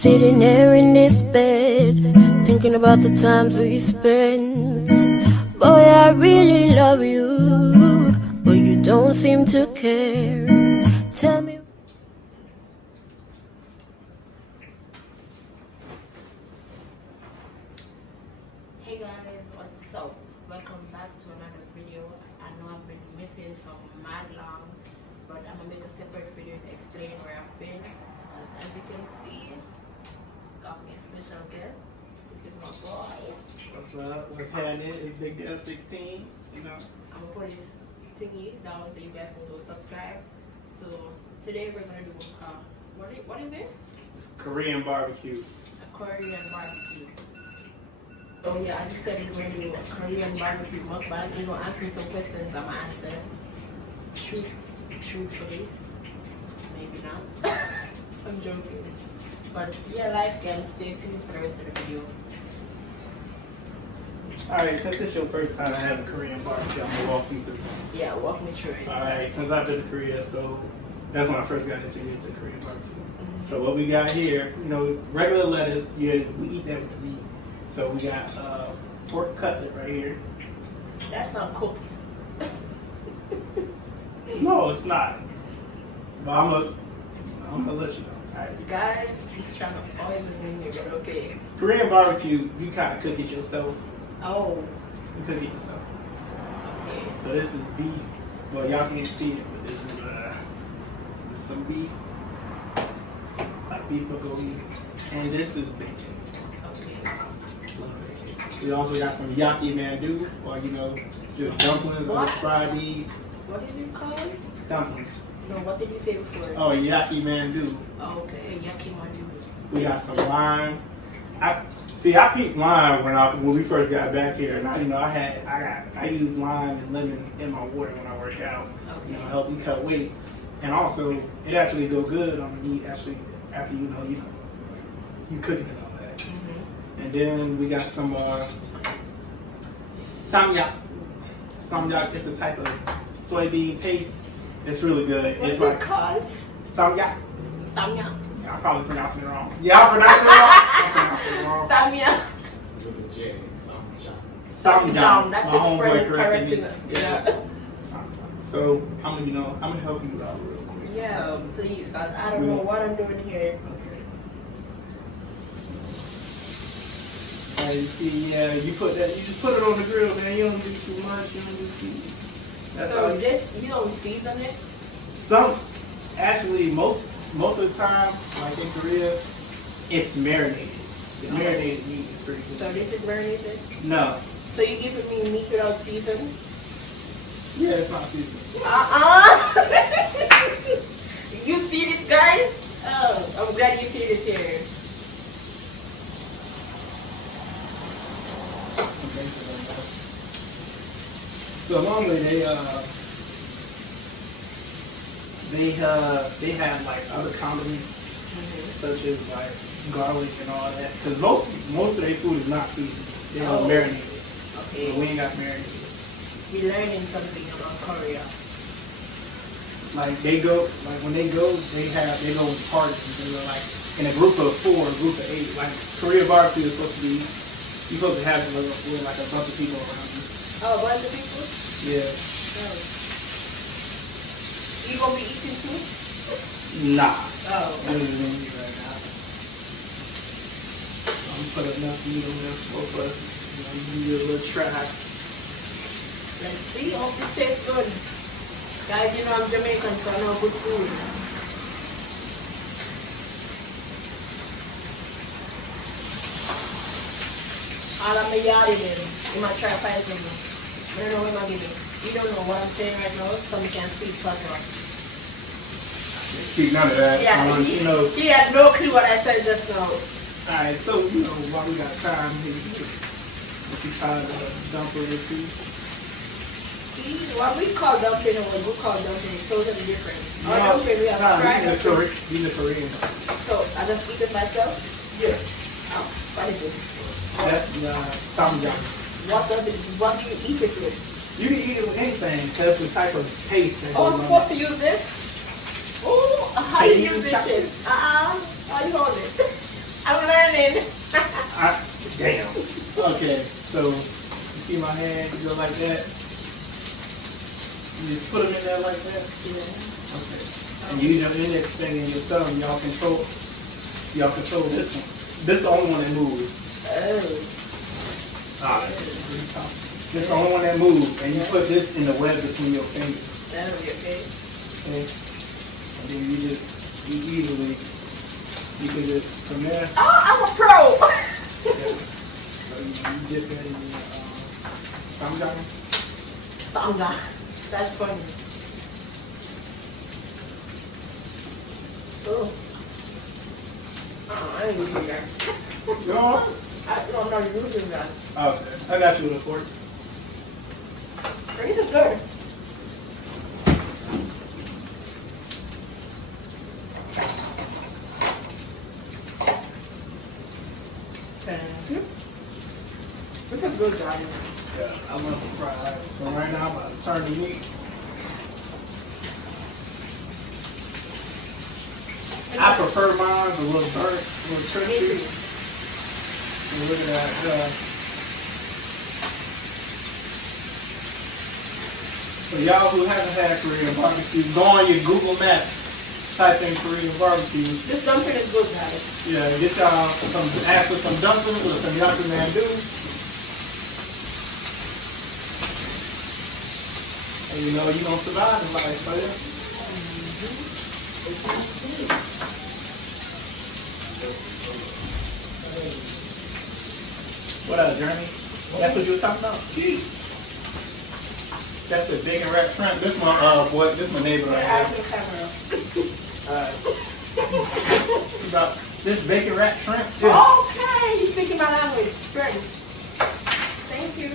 Sitting there in this bed, thinking about the times we spent. Boy, I really love you, but you don't seem to care. Tell me. Hey guys, what's up? Welcome back to another video. I know I've been missing for mad long, but I'm gonna make a separate video to explain where I've been. As you can see, got me a special guest. This is my boy. What's up? What's happening? It's Big Deal 16. You know. I'm gonna put this thingy down so you guys can go subscribe. So today we're gonna do what is this? It's Korean barbecue. A Korean barbecue. Oh yeah, I just said we're going to do a Korean barbecue mukbang. You're going to ask me some questions, I'm going to answer truthfully. Maybe not. I'm joking. But yeah, lifegang, stay tuned for the rest of the video. Alright, since it's your first time having Korean barbecue, I'm gonna walk you through. Yeah, walk me through it. Alright, since I've been to Korea, so that's when I first got introduced to Korean barbecue. So what we got here, you know, regular lettuce, yeah, we eat that with the meat. So we got pork cutlet right here. That's not cooked. No, it's not. But I'm gonna let you know. Alright. Guys, he's trying to always win me, but okay. Korean barbecue, you kind of cook it yourself. Oh. You cook it yourself. Okay. So this is beef. Well, y'all can't see it, but this is some beef. Like beef bulgogi. And this is bacon. Okay. We also got some yaki mandu, or you know, just dumplings or fried these. What did you call it? Dumplings. No, what did you say before? Oh, yaki mandu. Oh, okay, yaki mandu. We got some lime. I peeped lime when we first got back here, and I use lime and lemon in my water when I work out. Okay. You know, help you cut weight, and also it actually go good on the meat. Actually, after you cook it and all that. Mm-hmm. And then we got some samgyak. Samgyak is a type of soybean paste. It's really good. What's it's it called? Samgyak. Samya. Yeah, I'm probably pronouncing it wrong. Yeah, I'm pronouncing it wrong. Samya. Samgyak. That's My the homeboy friend corrected correcting me. it. Yeah. So I'm gonna help you out real quick. Yeah, please, cause I don't know what I'm doing here. Okay. You see, yeah, you just put it on the grill, man. You don't do too much. You don't do too much. That's So all. you don't season it? Actually, most of the time, like in Korea, it's marinated. The marinated meat is pretty good. So this is marinated? No. So you giving me meat without season? Yeah, it's not seasoned. You see this, guys? Oh, I'm glad you see this here. So normally they have like other condiments such as like garlic and all that. Because most of their food is not seasoned. They don't marinate it. Okay. But we ain't got marinated. We're learning something about Korea. Like when they go in parties. They go like in a group of 4, a group of 8. Like Korea barbecue is supposed to be, you're supposed to have it with like a bunch of people around you. Oh, a bunch of people? Yeah. Oh. You gonna be eating too? Nah. Oh. I don't even eat right now. I'm gonna put enough meat on there for us. Give you a little try. Let's see, hope this tastes good. Guys, you know I'm Jamaican, so I know good food. All of my yard in it. You might try to find something. I don't know what I'm giving. You don't know what I'm saying right now, so we can speak patois. Keep none of that. Yeah, You know. he had no clue what I said just now. Alright, so you know while we got time here, if you try the dumpling or two. See, what we call dumpling and what we call dumpling is totally different. Our No, dumpling, we have fried dumpling. these are Korean. So, I just eat it myself? Yeah. Oh, what is it? That's samgyak. What do you eat it with? You can eat it with anything. That's the type of paste that Oh, goes I'm on supposed to use this? Oh, how Can you you use use this shit? How you hold it? spinning. Damn. Okay, so you see my hand, you go like that. You just put them in there like that. Yeah. Okay. And use your index finger and your thumb. Y'all control this one. This is the only one that moves. Oh. Alright. This is the only one that moves. And you put this in the web between your fingers. That'll be okay. Okay. And then you can just from there. Oh, I'm a pro. So you dip it in your samjang. Sangha. That's funny. Oh. I ain't using that. No? I'm not using that. Okay. I got you with a fork. Bring it good. Thank you. This is good, guys. Yeah, I love the fried rice. So right now I'm about to turn the meat. I prefer mine a little burnt, a little crispy. And look at that. So y'all who haven't had Korean barbecue, go on your Google Maps, type in Korean barbecue. This dumpling is good, guys. Yeah, get y'all ask for some dumplings or some yaksu mandu. And you know you're gonna survive in life, so yeah. What up, Jeremy? That's what you were talking about? That's the bacon wrap shrimp. This my boy, this my neighbor right here. About this bacon wrap shrimp. Okay, he's speaking my language. Great. Thank you.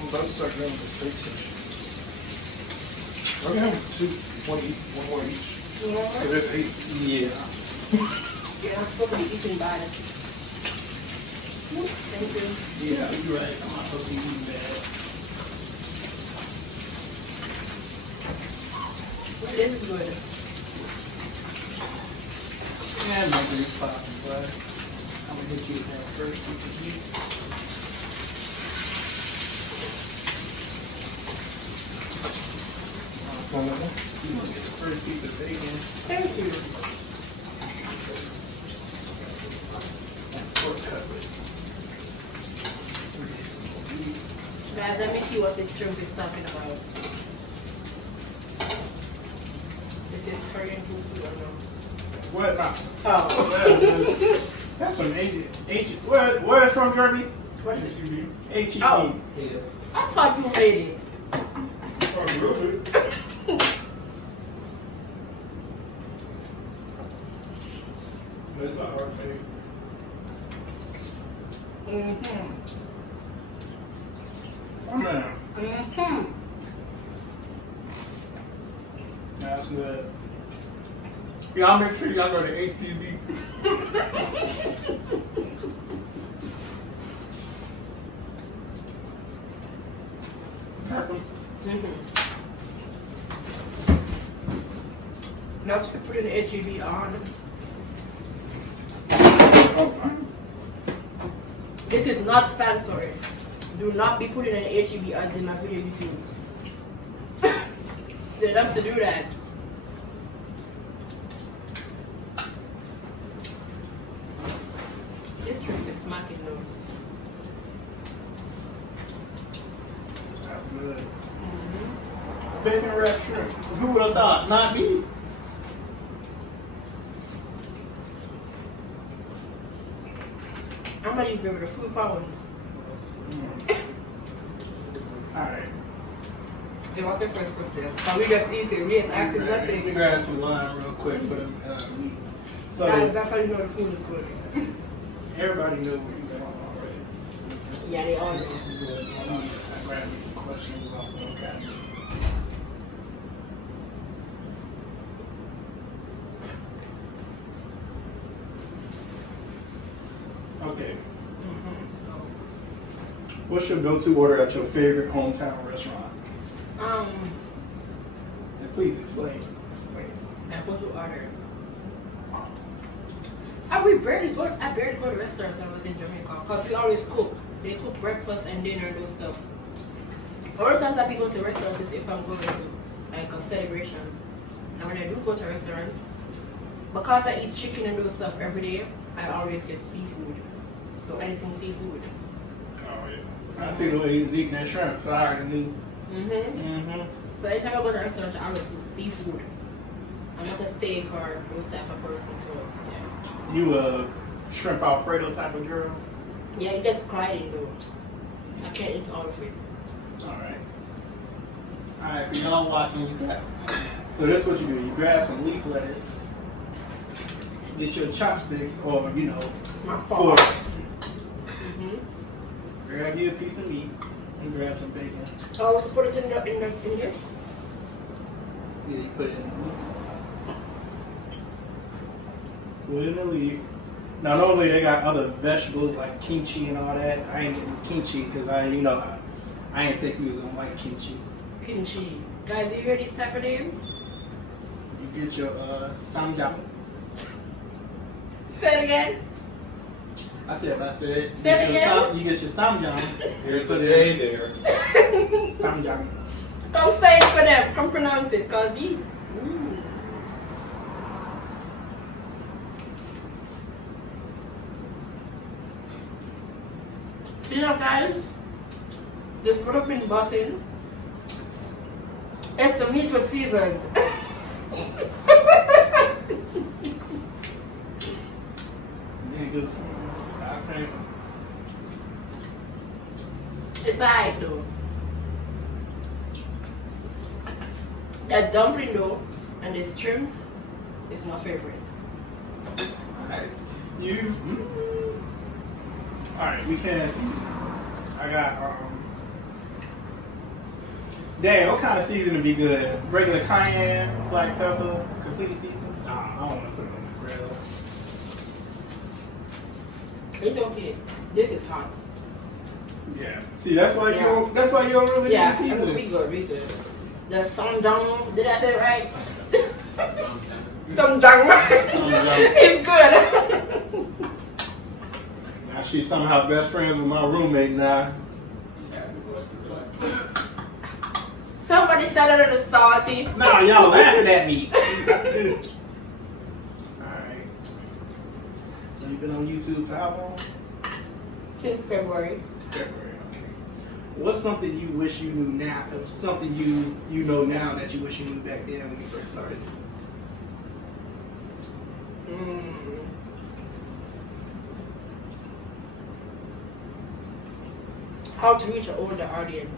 I'm about to start doing the steak section. We're gonna have two, one more each. Yeah. If it's 8. Yeah. Yeah, I'm supposed to be eating by it. Thank you. Yeah, you're right. I'm not supposed to be eating bad. This is good. Yeah, my grease popping, but I'm gonna hit you with that first piece of meat. You want to get the first piece of bacon. Thank you. And pork cutlet. Guys, let me see what this shrimp is talking about. Is this Korean food or no? What not? Oh. That's some ancient. Where it's from, Jeremy? What is it? H-E-B. Oh. Yeah. I thought you made it. Oh, really? That's not hard to make. Mm-hmm. Oh, man. Mm-hmm. That's good. Y'all make sure y'all go to HPB. Now put in the HEB on. This is not sponsored. Do not be putting an HEB ads in my video YouTube. They have to do that. This shrimp is smacking though. That's good. Mm-hmm. Bacon wrap shrimp. Who would have thought? Not me. I'm gonna use them with the food powers. Alright. They want their first question. So we just eat it. We ain't actually Let me nothing. grab some lime real quick for the meat. So, That's how you know the food is good. everybody knows where you're going already. Yeah, they all know. I grabbed me some questions about some kind of. Okay. What's your go-to order at your favorite hometown restaurant? And please explain. I put to order. I barely go to restaurants when I was in Jamaica because we always cook. They cook breakfast and dinner and those stuff. All the times I be going to restaurants is if I'm going to like a celebrations. And when I do go to restaurants, because I eat chicken and those stuff every day, I always get seafood. So anything seafood. Oh yeah. I see the way he's eating that shrimp, so I already knew. So anytime I go to a restaurant, I always do seafood. I'm not a steak or those type of person, so yeah. You a shrimp Alfredo type of girl? Yeah, it gets crying though. I can't eat all of it. Alright. Alright, for y'all watching, you got. So this is what you do. You grab some leaf lettuce, get your chopsticks or, you know, My fork. fault. Grab you a piece of meat and grab some bacon. Oh, so put it in here? Yeah, you put it in the leaf. Put it in the leaf. Now normally they got other vegetables like kimchi and all that. I ain't getting kimchi because I ain't think you was gonna like kimchi. Kimchi. Guys, do you hear these type of names? You get your samjang. Say it again. I said what I said. Say it again. You get your samjang. There's a J there. Samjang. Come say it for them. Come pronounce it, cause these. You know, guys, this would have been busting if the meat was seasoned. Yeah, good. Okay. It's alright though. That dumpling though, and the shrimps is my favorite. Alright. You. Alright, we can see. I got Dang, what kind of seasoning would be good? Regular cayenne, black pepper, complete season? Nah, I don't want to put it on the grill. It's okay. This is hot. Yeah. See, that's why you don't really Yeah, need seasoning. we good. The sandang, did I say it right? Sandang. It's good. Now she's somehow best friends with my roommate now. Somebody said it was salty. Nah, y'all laughing at me. Alright. So you've been on YouTube for how long? Since February. February, okay. What's something you wish you knew now, or something you know now that you wish you knew back then when you first started? How to reach an older audience.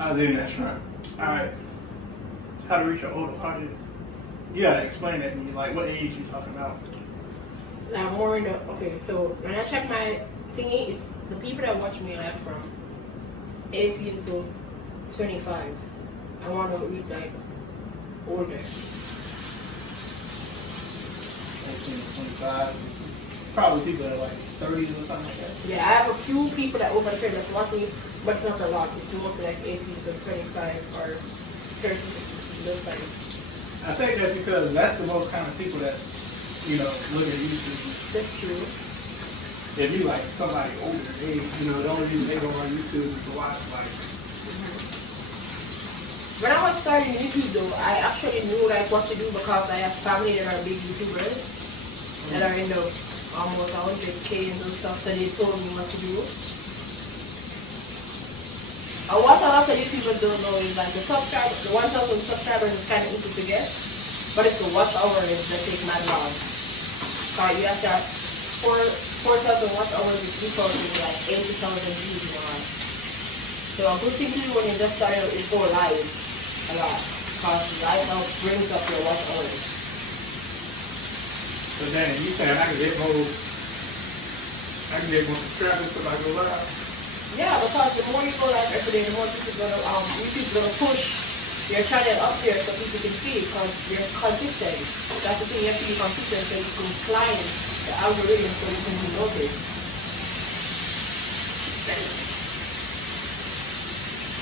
I was in that shrine. Alright. How to reach an older audience? You gotta explain that to me. Like, what age you talking about? Now more in the okay. So when I check my thingy, it's the people that watch me like from 18 to 25. I want to reach like older. 18 to 25. Probably people that are like 30s or something like that. Yeah, I have a few people that over here that watch me, but it's not a lot. It's mostly like 18 to 25 or 30. Those times. I think that's because that's the most kind of people that, you know, look at YouTube. That's true. If you like somebody older age, you know, the only reason they go on YouTube is to watch like. When I was starting YouTube though, I actually knew like what to do because I have family that are big YouTubers that are in the almost 100K and those stuff, so they told me what to do. And what a lot of YouTubers don't know is like the 1,000 subscribers is kind of easy to get, but it's the watch hours that take mad long. You have to have 4,000 watch hours is equal to like 80,000 views in a month. So a good thing to do when you just start is go live a lot, because live now brings up your watch hours. But then you saying I can get more subscribers if I go live. Yeah, because the more you go live every day, the more YouTube's gonna push your channel up there so people can see it because you're consistent. That's the thing, you have to be consistent so you can climb the algorithm so you can be noticed.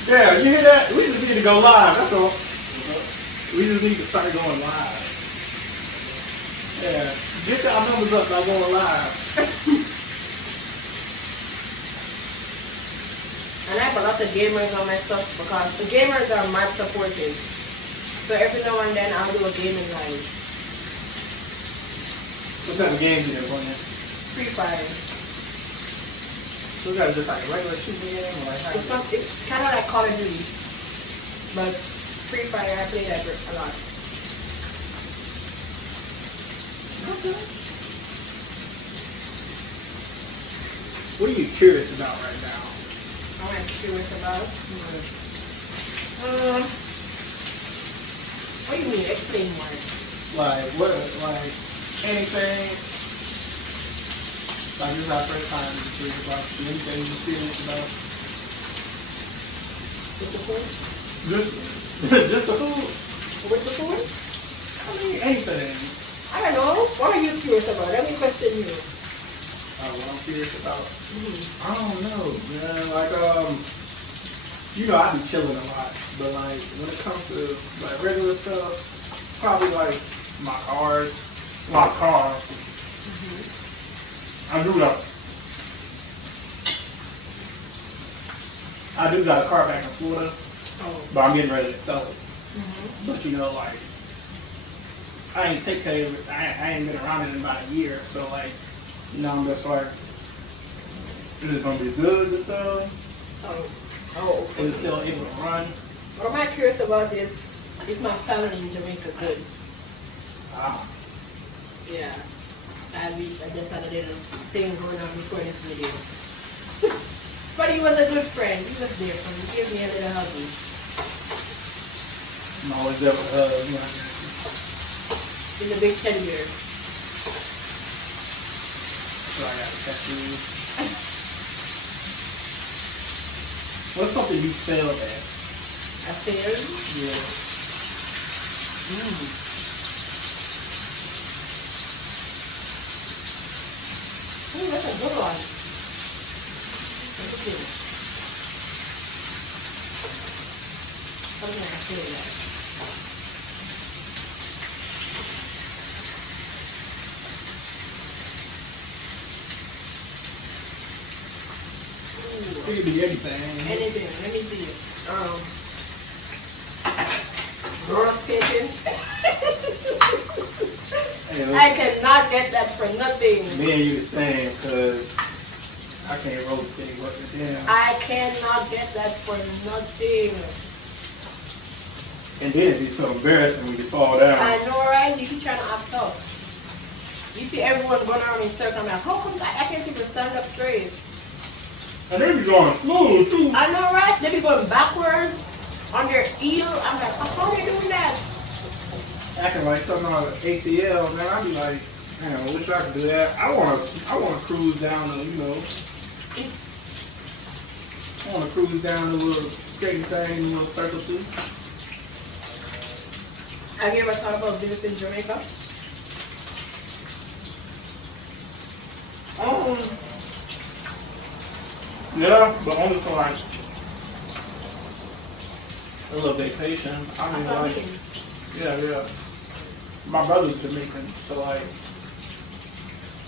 Yeah, you hear that? We just need to go live, that's all. We just need to start going live. Yeah, get y'all numbers up by going live. And I have a lot of gamers on my stuff because the gamers are mad supportive. So every now and then I'll do a gaming live. What type of games are you playing? Free Fire. So we got just like a regular shooting game or like how? It's kind of like Call of Duty. But Free Fire, I play that a lot. Okay. What are you curious about right now? I'm curious about. What do you mean? Explain more. Like what? Like anything? Like this is our first time to curious about anything you're curious about. With the food? Just the food? With the food? I mean anything. I don't know. What are you curious about? Let me question you. What I'm curious about? I don't know, man. Like you know I be chilling a lot, but like when it comes to like regular stuff, probably like my cars, my car. I do got a car back in Florida, but I'm getting ready to sell it. But you know, like I ain't take care of it. I ain't been around it in about a year, so like you know I'm just like, is it gonna be good to sell? Okay. Is it still able to run? What am I curious about is my family in Jamaica good? Yeah. I just had a little thing going on before this video. But he was a good friend. He was there for me. He gave me a little huggy. I'm always there with her. He's a big teddy bear. So I got to catch you. What's something you failed at? I failed? Yeah. Ooh, that's a good one. That's a good one. Something I failed at. It could be anything. Anything. Let me see it. Roast chicken. I cannot get that for nothing. Me and you the same, because I can't roast steak. What the damn? I cannot get that for nothing. And then it'd be so embarrassing when you fall down. I know, right? You keep trying to act up. You see everyone going around in circles. I'm like, how come I can't even stand up straight? And they be going slow too. I know, right? They be going backwards on their heel. I'm like, how are they doing that? Acting like something on the ACL, man. I be like, man, I wish I could do that. I wanna cruise down the, you know. I wanna cruise down the little skating thing, the little circle too. Have you ever thought about visiting Jamaica? Yeah, but only for like a little vacation. I mean, like, yeah. My brother's Jamaican, so like.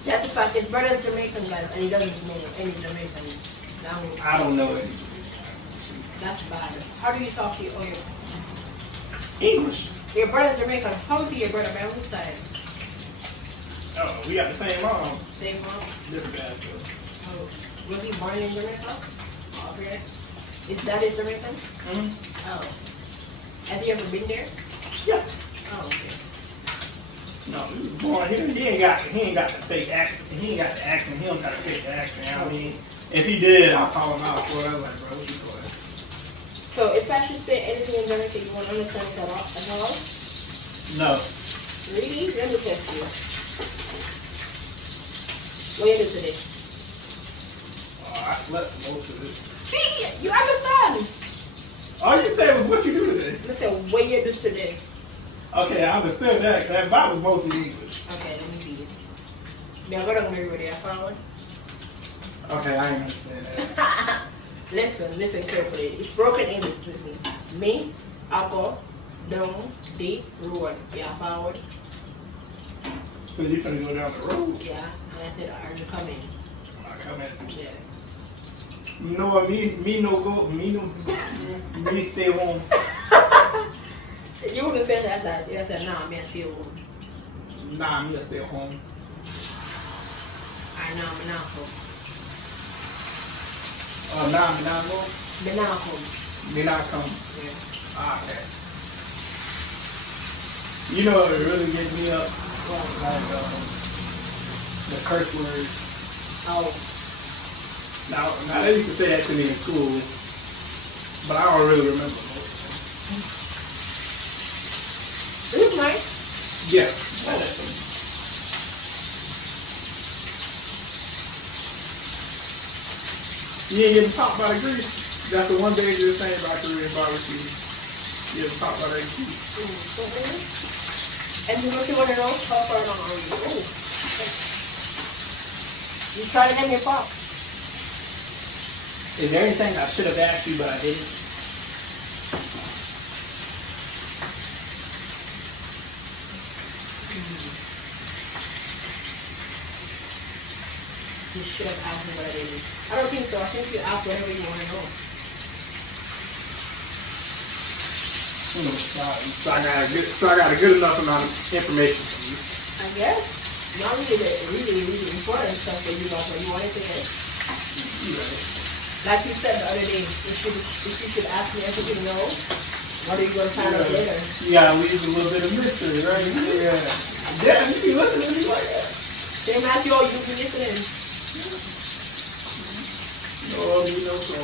That's the fact. His brother's Jamaican, guys, and he doesn't know any Jamaican language. I don't know it. That's bad. How do you talk to your English. Your brother's Jamaican. How is your brother by whose side? Oh, we got the same mom. Same mom. Different dad, so. Oh, was he born in Jamaica? Okay. Is that his Jamaican? Oh. Has he ever been there? Yeah. Oh, okay. No, he was born here. He ain't got the fake accent. He ain't got the accent. He don't got the fake accent. I mean, if he did, I'll call him out for it. I'm like, bro, what you doing? So if I should say anything in Jamaica, you won't understand it at all? No. Really? Let me test you. What you do today? I slept most of it. See, you understand? All you said was what you do today. Listen, what you do today? Okay, I understood that. That Bible was mostly English. Okay, let me see it. Yeah, I'm going to read it. I found one. Okay, I ain't understand that. Listen carefully. It's broken English. Listen. Me, apple, down, the road. Yeah, forward. So you're gonna go down the road? Yeah, and I said, are you coming? I come in. Yeah. You know what? Me no go. Me stay home. You wouldn't say that. You said, nah, me stay home. Nah, me stay home. I know, me not home. Nah, me not go. Me not home. Me not come. Yeah. Ah, okay. You know what really gets me up? Like the curse words. Oh. Now they used to say that to me in school, but I don't really remember most of them. It was nice. Yeah. You ain't getting popped by the grease. That's the one dangerous thing about Korean barbecue. You get popped by that grease. And you want to know how far along are you? Oh. You try to get me pop. Is there anything I should have asked you but I didn't? You should have asked me what I did. I don't think so. I think you asked whatever you want to know. So I got a good enough amount of information from you. I guess. Not really important stuff that you got what you wanted to get. Like you said the other day, if you should ask me everything, no, what are you going to find out later? You gotta leave a little bit of mystery, right? Yeah. Damn, you be listening to me like that. Same as you be listening. No, you know so.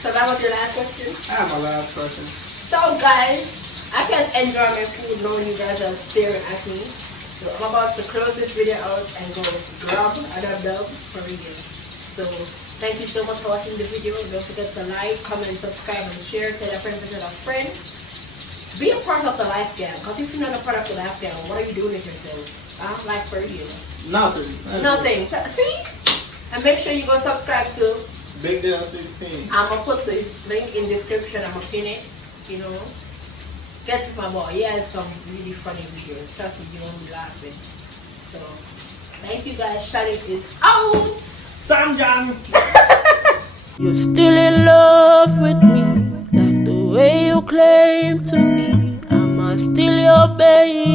So that was your last question? I have my last question. So guys, I can enjoy my food knowing you guys are staring at me. So I'm about to close this video out and go grab another dub for you. So thank you so much for watching the video. Don't forget to like, comment, subscribe, and share. Tell a friend to tell a friend. Be a part of the life gang. Because if you're not a part of the life gang, what are you doing with yourself? Like for you. Nothing. Nothing. See? And make sure you go subscribe to Big Deal 16. I'm going to put the link in the description. I'm going to pin it. You know. Get with my boy. He has some really funny videos. Trust me, you won't be laughing. So, thank you guys. Shalini is out. Samjang. You're still in love with me, like the way you claim to be. Am I still your babe?